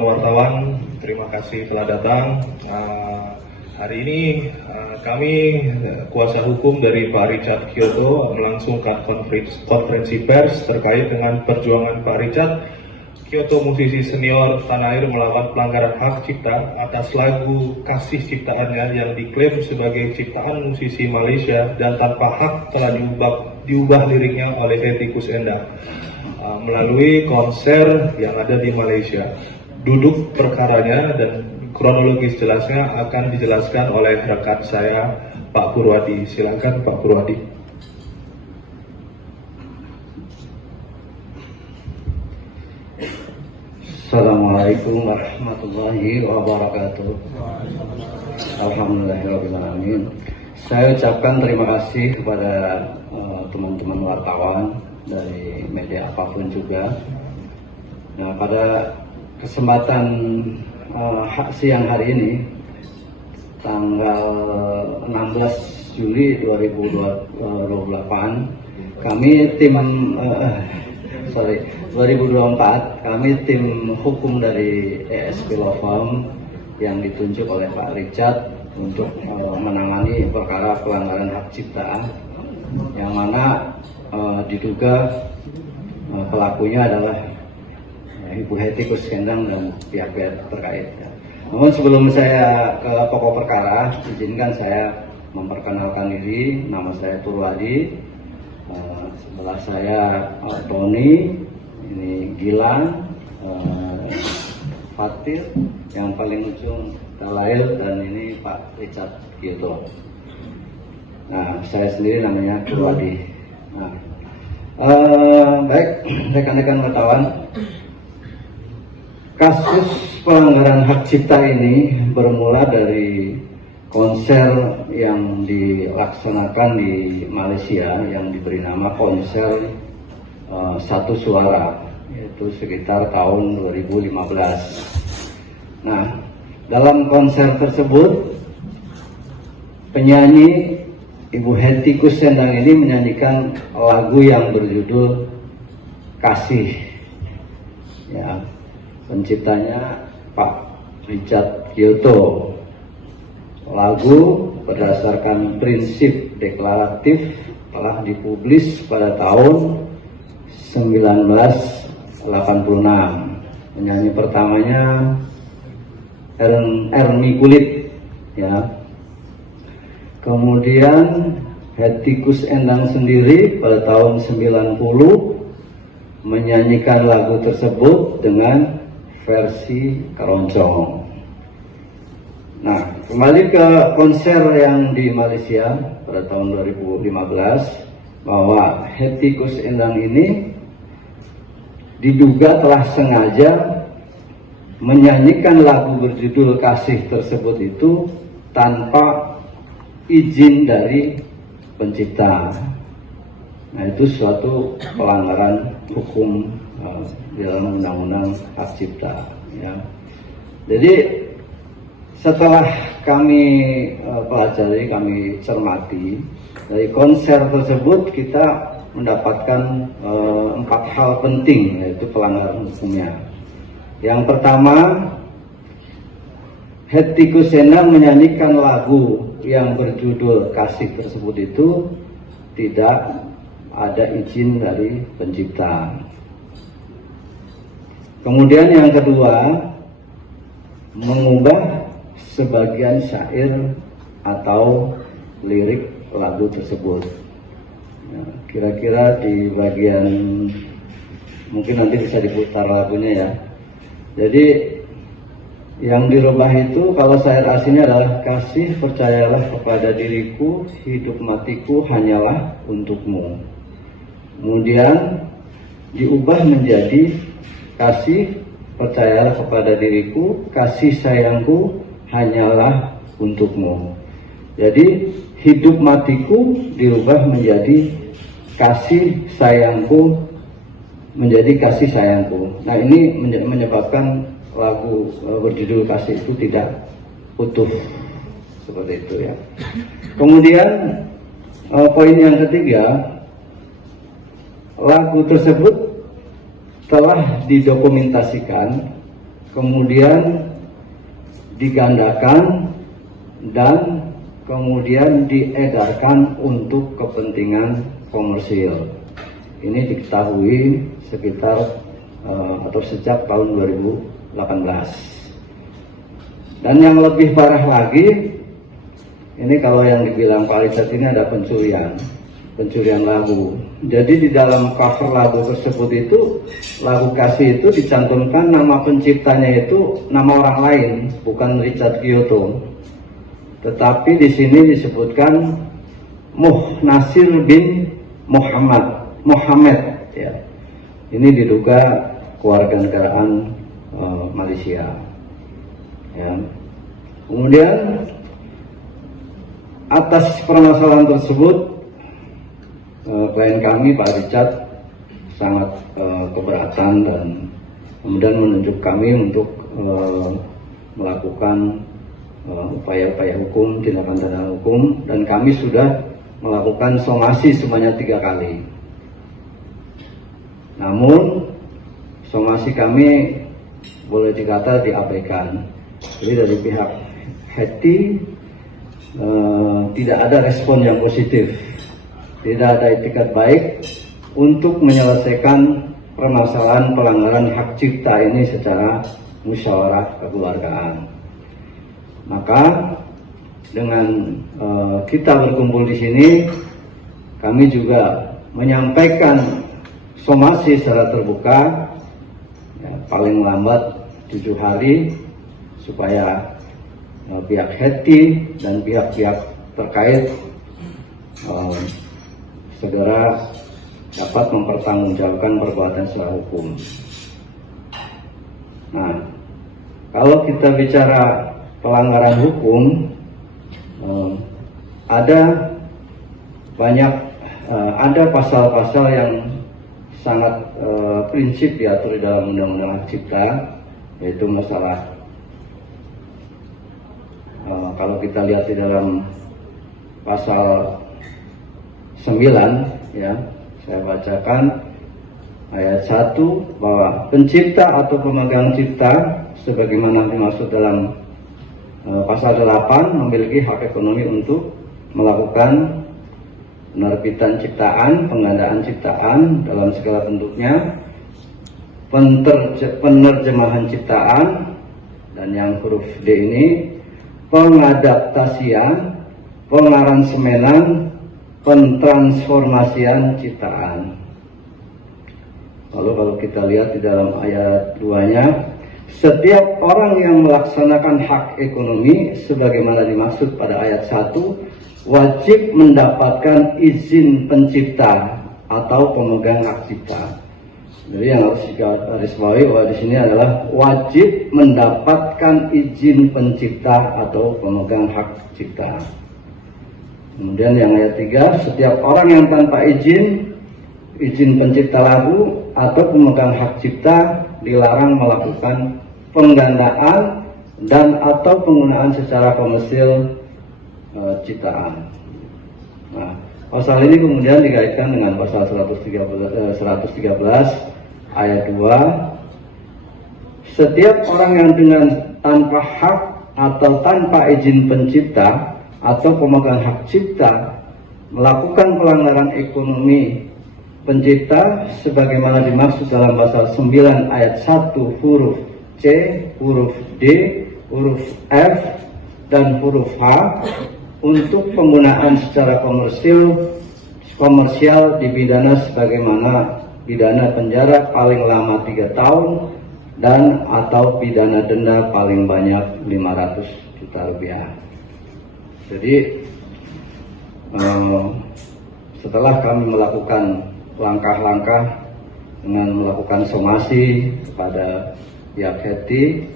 Wartawan, terima kasih telah datang. Hari ini kami kuasa hukum dari Pak Richard Kyoto melangsungkan konferensi pers terkait dengan perjuangan Pak Richard Kyoto, musisi senior tanah air, melawan pelanggaran hak cipta atas lagu Kasih ciptaannya yang diklaim sebagai ciptaan musisi Malaysia dan tanpa hak telah diubah liriknya oleh Hetty Koes Endang melalui konser yang ada di Malaysia. Duduk perkaranya dan kronologis jelasnya akan dijelaskan oleh rekan saya, Pak Purwadi. Silakan Pak Purwadi. Assalamualaikum warahmatullahi wabarakatuh. Alhamdulillahirrahmanirrahim. Saya ucapkan terima kasih kepada teman-teman wartawan dari media apapun juga. Nah, pada kesempatan siang hari ini, tanggal 16 Juli 2028, kami tim 2024, kami tim hukum dari ESP Law Firm yang ditunjuk oleh Pak Richard untuk menangani perkara pelanggaran hak cipta yang mana diduga pelakunya adalah Ibu Hetty Koes Endang dan pihak-pihak terkait. Namun sebelum saya ke pokok perkara, izinkan saya memperkenalkan diri. Nama saya Purwadi, sebelah saya Tony, ini Gilang, Fatir, yang paling ujung Talail, dan ini Pak Richard Kyoto. Nah, saya sendiri namanya Purwadi. Nah, baik, rekan-rekan wartawan. Kasus pelanggaran hak cipta ini bermula dari konser yang dilaksanakan di Malaysia yang diberi nama konser Satu Suara, yaitu sekitar tahun 2015. Nah, dalam konser tersebut penyanyi Ibu Hetty Koes Endang ini menyanyikan lagu yang berjudul Kasih, ya. Penciptanya Pak Richard Kyoto. Lagu berdasarkan prinsip deklaratif telah dipublis pada tahun 1986. Penyanyi pertamanya Ermi Kulit, ya. Kemudian Hetty Koes Endang sendiri pada tahun 90 menyanyikan lagu tersebut dengan versi keroncong. Nah, kembali ke konser yang di Malaysia pada tahun 2015, bahwa Hetty Koes Endang ini diduga telah sengaja menyanyikan lagu berjudul Kasih tersebut itu tanpa izin dari pencipta. Nah, itu suatu pelanggaran hukum dalam undang-undang hak cipta, ya. Jadi setelah kami pelajari, kami cermati dari konser tersebut, kita mendapatkan 4 hal penting, yaitu pelanggaran hukumnya. Yang pertama, Hetty Koes Endang menyanyikan lagu yang berjudul Kasih tersebut itu tidak ada izin dari pencipta. Kemudian yang kedua, mengubah sebagian syair atau lirik lagu tersebut. Kira-kira di bagian, mungkin nanti bisa diputar lagunya, ya. Jadi yang dirubah itu, kalau syair aslinya adalah kasih percayalah kepada diriku, hidup matiku hanyalah untukmu. Kemudian diubah menjadi kasih percayalah kepada diriku, kasih sayangku hanyalah untukmu. Jadi hidup matiku dirubah menjadi kasih sayangku menjadi kasih sayangku. Nah, ini menyebabkan lagu berjudul Kasih itu tidak utuh seperti itu ya. Kemudian poin yang ketiga, lagu tersebut telah didokumentasikan, kemudian digandakan dan kemudian diedarkan untuk kepentingan komersil. Ini diketahui sekitar atau sejak tahun 2018. Dan yang lebih parah lagi, ini kalau yang dibilang Pak Richard ini ada pencurian lagu. Jadi di dalam cover lagu tersebut itu, lagu Kasih itu dicantumkan nama penciptanya itu nama orang lain, bukan Richard Kyoto. Tetapi di sini disebutkan Nasir bin Muhammad ya. Ini diduga kewarganegaraan Malaysia. Ya. Kemudian atas permasalahan tersebut, klien kami Pak Richard sangat keberatan dan kemudian menunjuk kami untuk melakukan upaya-upaya hukum, tindakan hukum, dan kami sudah melakukan somasi sebanyak 3 kali. Namun somasi kami boleh dikata diabaikan. Jadi dari pihak Hetty tidak ada respon yang positif, tidak ada etikat baik untuk menyelesaikan permasalahan pelanggaran hak cipta ini secara musyawarah kekeluargaan. Maka dengan kita berkumpul di sini, kami juga menyampaikan somasi secara terbuka, ya, paling lambat 7 hari, supaya pihak Hetty dan pihak-pihak terkait segera dapat mempertanggungjawabkan perbuatan secara hukum. Nah, kalau kita bicara pelanggaran hukum, ada pasal-pasal yang sangat prinsip diatur di dalam Undang-Undang Hak Cipta, yaitu masalah kalau kita lihat di dalam pasal 9 ya, saya bacakan ayat 1 bahwa pencipta atau pemegang cipta sebagaimana dimaksud dalam pasal 8 memiliki hak ekonomi untuk melakukan penerbitan ciptaan, penggandaan ciptaan dalam segala bentuknya, penerjemahan ciptaan, dan yang huruf D ini pengadaptasian, pengaransemenan, pentransformasian ciptaan. Lalu kalau kita lihat di dalam ayat 2-nya, setiap orang yang melaksanakan hak ekonomi sebagaimana dimaksud pada ayat 1 wajib mendapatkan izin pencipta atau pemegang hak cipta. Jadi yang harus digarisbawahi bahwa di sini adalah wajib mendapatkan izin pencipta atau pemegang hak cipta. Kemudian yang ayat 3, setiap orang yang tanpa izin pencipta lagu atau pemegang hak cipta dilarang melakukan penggandaan dan atau penggunaan secara komersil ciptaan. Nah, pasal ini kemudian dikaitkan dengan pasal 113 ayat 2. Setiap orang yang dengan tanpa hak atau tanpa izin pencipta atau pemegang hak cipta melakukan pelanggaran ekonomi pencipta sebagaimana dimaksud dalam pasal 9 ayat 1 huruf C, huruf D, huruf F, dan huruf H untuk penggunaan secara komersial dipidana sebagaimana pidana penjara paling lama 3 tahun dan atau pidana denda paling banyak 500 juta rupiah. Jadi setelah kami melakukan langkah-langkah dengan melakukan somasi kepada pihak Hetty,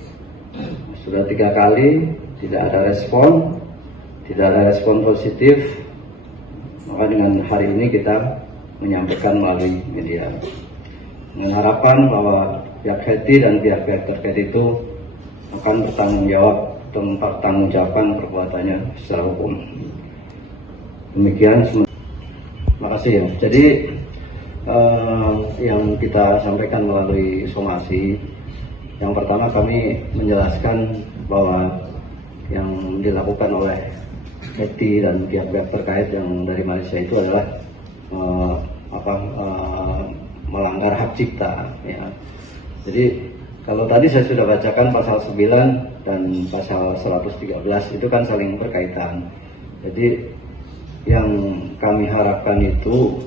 sudah 3 kali tidak ada respon positif, Maka dengan hari ini kita menyampaikan melalui media dengan harapan bahwa pihak Hetty dan pihak-pihak terkait itu akan bertanggung jawab atau mempertanggungjawabkan perbuatannya secara hukum. Demikian, terima kasih ya. Jadi yang kita sampaikan melalui somasi, yang pertama kami menjelaskan bahwa yang dilakukan oleh Hetty dan pihak-pihak terkait yang dari Malaysia itu adalah melanggar hak cipta. Ya. Jadi kalau tadi saya sudah bacakan pasal 9 dan pasal 113 itu kan saling berkaitan. Jadi yang kami harapkan itu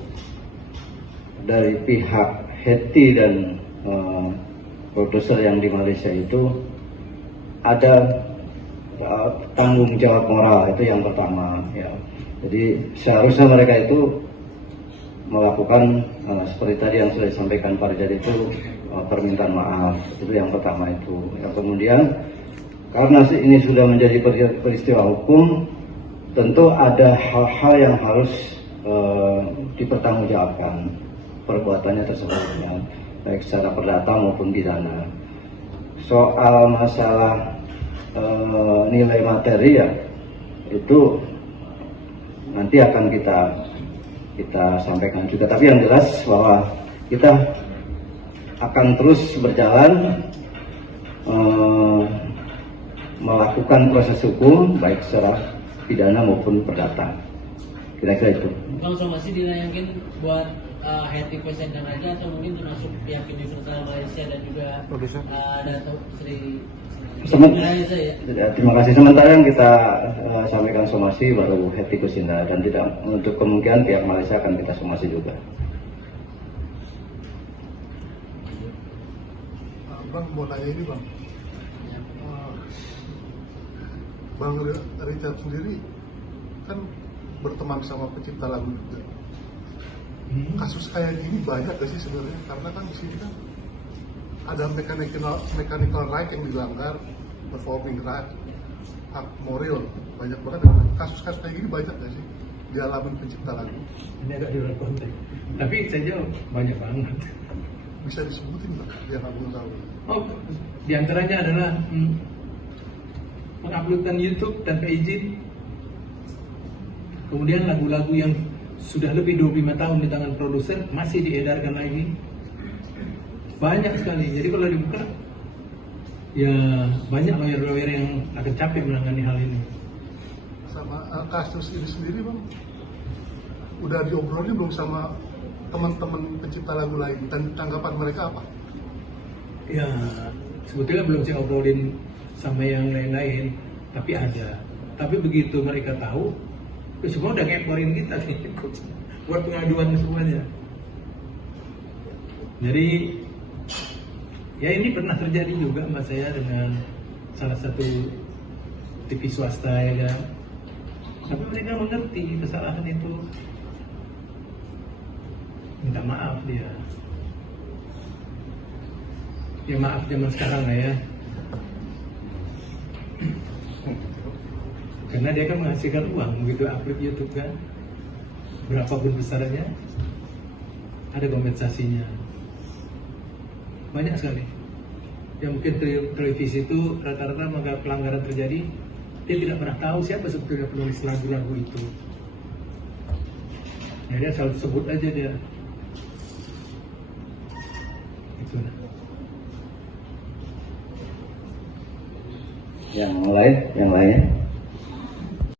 dari pihak Hetty dan produser yang di Malaysia itu ada tanggung jawab moral, itu yang pertama ya. Jadi seharusnya mereka itu melakukan seperti tadi yang sudah disampaikan Pak Rijat itu permintaan maaf, itu yang pertama itu. Yang kemudian karena ini sudah menjadi peristiwa hukum, tentu ada hal-hal yang harus dipertanggungjawabkan perbuatannya tersebut ya, baik secara perdata maupun pidana. Soal masalah nilai materi ya, itu nanti akan kita sampaikan juga. Tapi yang jelas bahwa kita akan terus berjalan melakukan proses hukum baik secara pidana maupun perdata. Kira-kira itu. Bang, somasi dilayangkan buat Hetty Pesantren aja atau mungkin termasuk pihak Universal Malaysia dan juga Datuk Sri Malaysia ya? Terima kasih. Sementara yang kita sampaikan somasi baru Hetty Kusinda, dan tidak untuk kemungkinan pihak Malaysia akan kita somasi juga. Bang, mau nanya ini Bang, Bang Richard sendiri kan berteman sama pencipta lagu juga. Kasus kayak gini banyak gak sih sebenarnya? Karena kan di sini kan ada mechanical right yang dilanggar, performing right, hak moral, banyak banget. Kasus-kasus kayak gini banyak gak sih dialami pencipta lagu? Ini agak di luar konteks, tapi saya jawab banyak banget. Bisa disebutin nggak biar aku tahu? Oh, diantaranya adalah menguploadkan YouTube tanpa izin, kemudian lagu-lagu yang sudah lebih 25 tahun di tangan produser masih diedarkan lagi, banyak sekali. Jadi kalau dibuka ya banyak lawyer-lawyer yang akan capek menangani hal ini. Sama kasus ini sendiri Bang, udah diobrolin belum sama teman-teman pencipta lagu lain, dan tanggapan mereka apa? Ya sebetulnya belum saya obrolin sama yang lain-lain, tapi ada. Tapi begitu mereka tahu, semua udah ngeporin kita buat pengaduan semuanya. Jadi ya ini pernah terjadi juga sama saya dengan salah satu TV swasta ya kan. Tapi mereka mengerti kesalahan itu, minta maaf dia. Ya maaf zaman sekarang lah ya. Karena dia kan menghasilkan uang begitu upload YouTube kan, berapapun besarnya ada kompensasinya, banyak sekali. Ya mungkin televisi itu rata-rata maka pelanggaran terjadi, dia tidak pernah tahu siapa sebetulnya penulis lagu-lagu itu. Ya dia selalu sebut aja dia. Itu. Yang lain,